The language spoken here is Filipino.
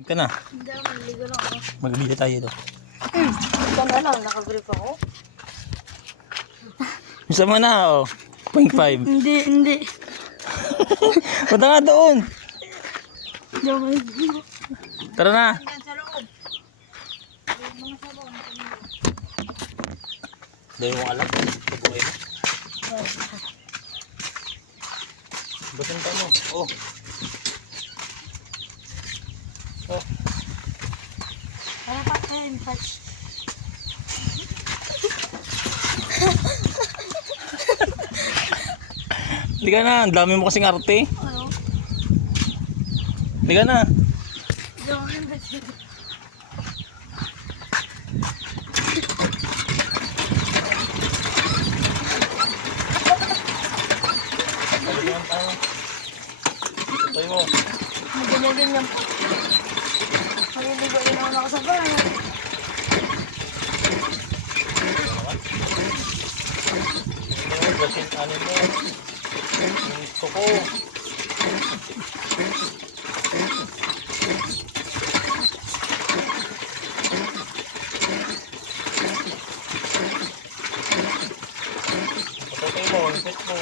Ka na. Hindi ako maliligo na ako. Magbili tayo ito. Ito na lang, nakagrip ako. Isa mo na, oh. 0.5. Hindi. Punta nga doon. Hindi ako maliligo. Tara na. Sa loob. Mga sabaw. Dahil mong alam. Sa buhay mo. Basin pa mo. Oh. Oh. Para pa kayo, touch. Hindi ka na. Ang dami mo kasing arte. Ano? Hindi ka na. Hindi ako maliligo. Talagang tayo. Tayo mo. Ganyan-ganyan po. Maliligo rin ako sa bahay. Basin ano mo. Gusto ko. Patay mo. Set mo.